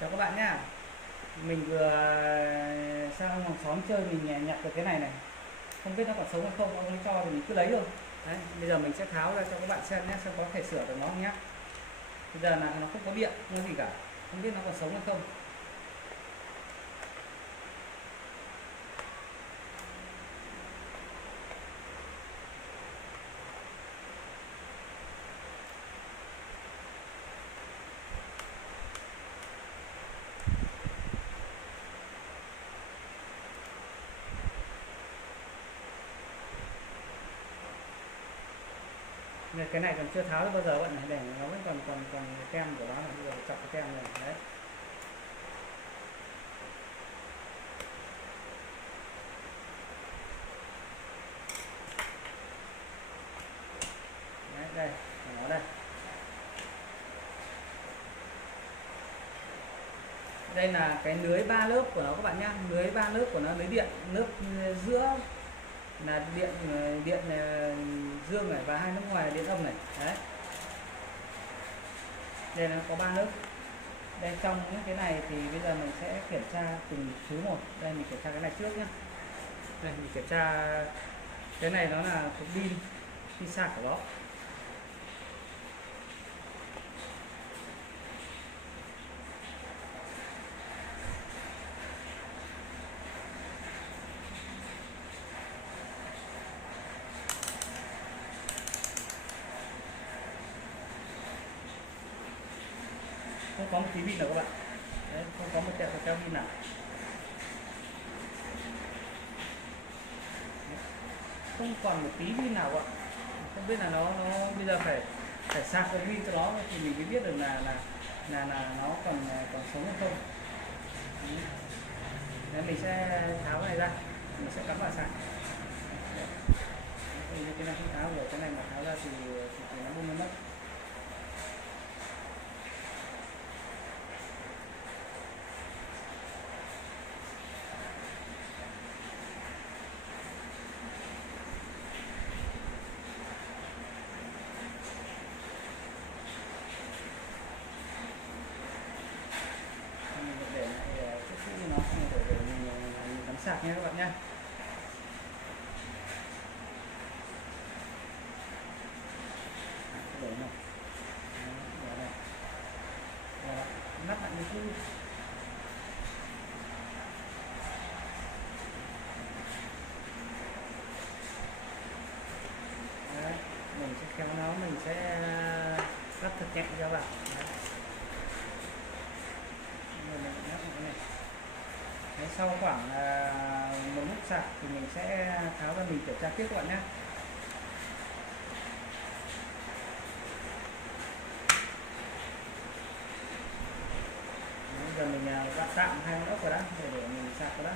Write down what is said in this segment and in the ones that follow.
Chào các bạn nhá. Mình vừa sang hàng xóm chơi mình nhặt được cái này này. Không biết nó còn sống hay không, ông ấy cho thì mình cứ lấy thôi. Đấy, bây giờ mình sẽ tháo ra cho các bạn xem nhé, xem có thể sửa được nó không nhé. Bây giờ là nó không có điện, không có gì cả. Không biết nó còn sống hay không. Nên cái này còn chưa tháo được bao giờ bạn này, để nó vẫn còn kem của nó này, bây giờ chọc cái kem này. Đấy. Đấy, đây, nó đây. Đây là cái lưới 3 lớp của nó các bạn nhá, lưới 3 lớp của nó, lưới điện, lớp giữa là điện điện dương này và hai lớp ngoài là điện âm này. Đấy, đây nó có 3 lớp. Đây, trong những cái này thì bây giờ mình sẽ kiểm tra từng thứ một. Đây, mình kiểm tra cái này trước nhé. Đây, mình kiểm tra cái này, nó là cục pin, pin sạc của nó. Không có một tí pin nào các bạn. Đấy, không có một tẹo pin nào. Không còn một tí pin nào ạ. Không biết là nó bây giờ phải sạc cái pin cho nó thì mình mới biết được là nó còn sống hay không. Đấy, mình sẽ tháo cái này ra, mình sẽ cắm vào sạc. Cái này không tháo rồi, cái này mà tháo ra thì nó bung mất. Để lại chút xíu cho nó, xong rồi để mình cắm sạc nha các bạn nhé. Để này, để này, nắp lại như cũ. Đấy, mình sẽ kéo nó, mình sẽ lắp thật nhẹ cho bạn. Đấy, sau khoảng một lúc sạc thì mình sẽ tháo ra, mình kiểm tra tiếp các bạn nhé. Bây giờ mình đặt tạm hai con ốc vào đã, để mình sạc vào đã.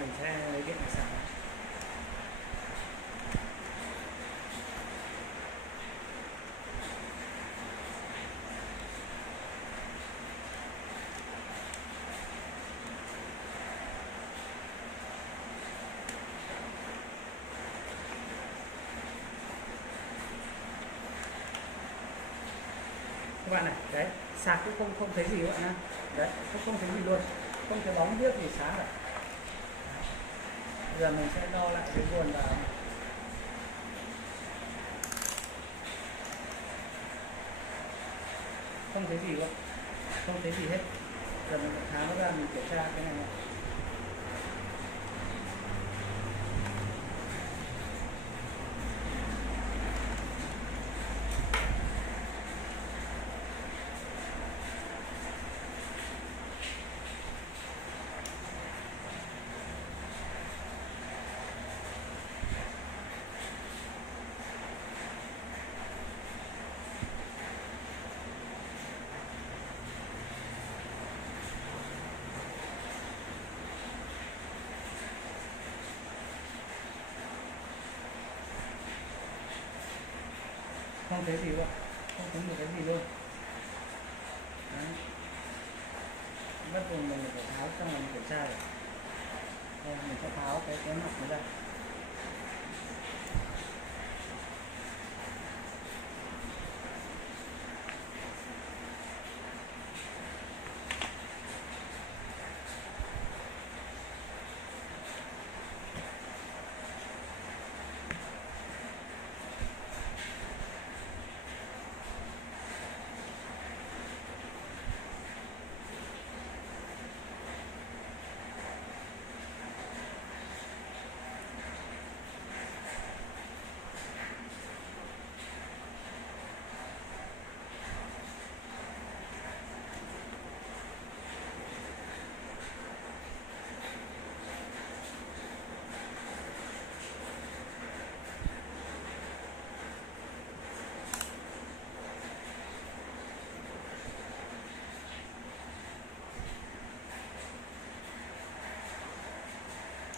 Mình sẽ lấy điện để sạc. Các bạn này, đấy, sạc cũng không thấy gì các bạn ha. Đấy, không thấy gì luôn, không thấy bóng biết gì sáng cả. Bây giờ mình sẽ đo lại cái nguồn vào. Không thấy gì luôn, không thấy gì hết. Giờ mình tháo nó ra, mình kiểm tra cái này này. Không thấy gì luôn, không thấy một cái gì luôn. Đấy. Bắt buộc mình phải tháo xong rồi mình kiểm tra rồi. Đây, mình sẽ tháo cái mặt này ra.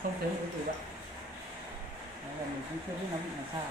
Không thấy một cái gì đâu. Đấy là mình cũng chưa biết nó bị làm sao.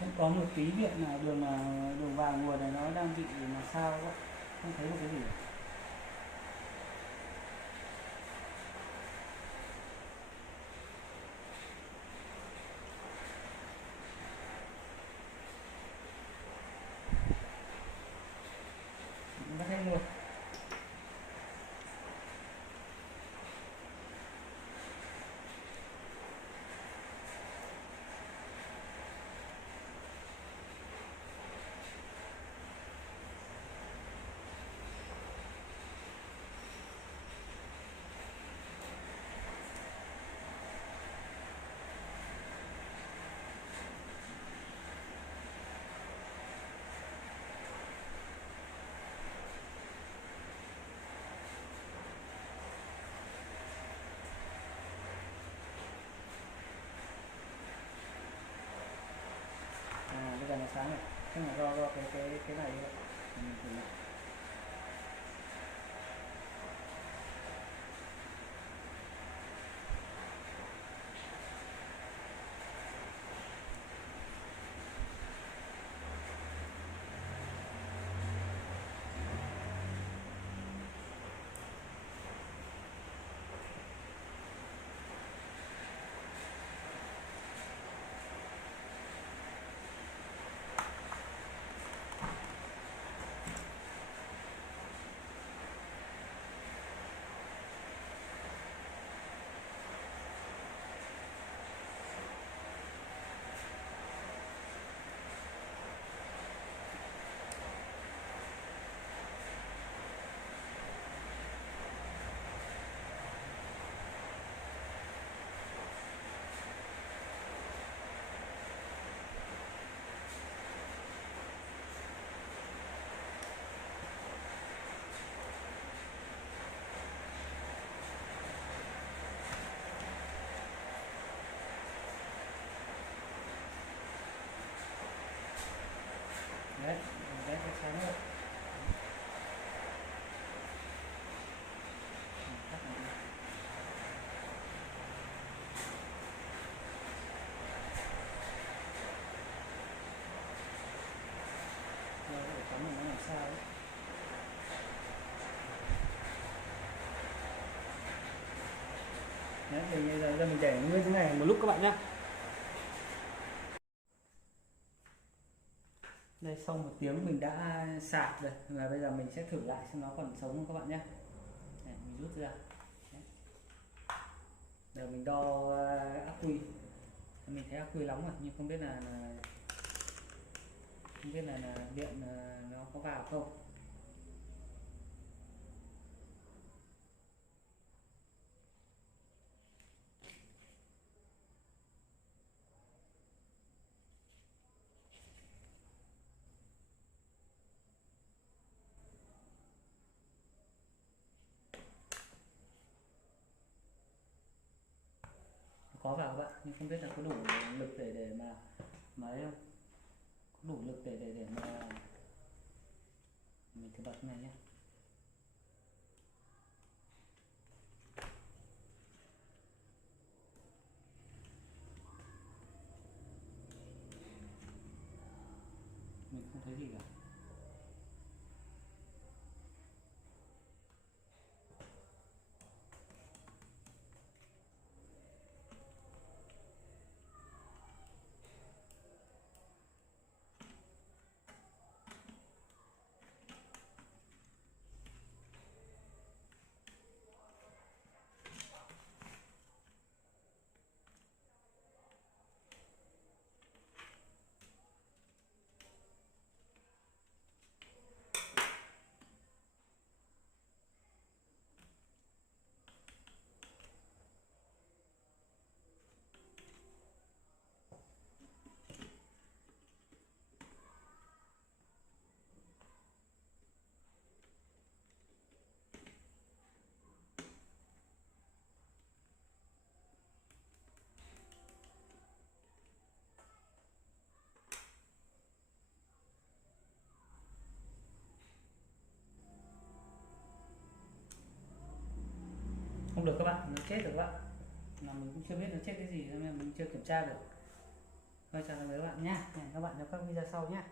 Không có một tí điện nào đường vào nguồn này nó đang bị làm sao vậy? Không thấy một cái gì. Mất hết luôn. Bây giờ nó sáng rồi. Chắc là do cái này thôi. Mình thử lại. Đấy, đấy cái sáng rồi. sao đấy. Đấy, bây giờ mình để nguyên thế này một lúc các bạn nhé. Đây sau 1 tiếng mình đã sạc rồi, và bây giờ mình sẽ thử lại xem nó còn sống không các bạn nhé. Đây, mình rút ra. Đấy. Giờ mình đo ắc quy, mình thấy ắc quy nóng rồi nhưng không biết là điện nó có vào không. Có vào các bạn nhưng không biết là có đủ lực để mà ấy không, có đủ lực để mà mình thử bật cái này nhé. Mình không thấy gì cả. Không được các bạn, nó chết được các bạn, mà mình cũng chưa biết nó chết cái gì nên mình chưa kiểm tra được. Thôi chào các bạn nhé, hẹn các bạn trong các video sau nhé.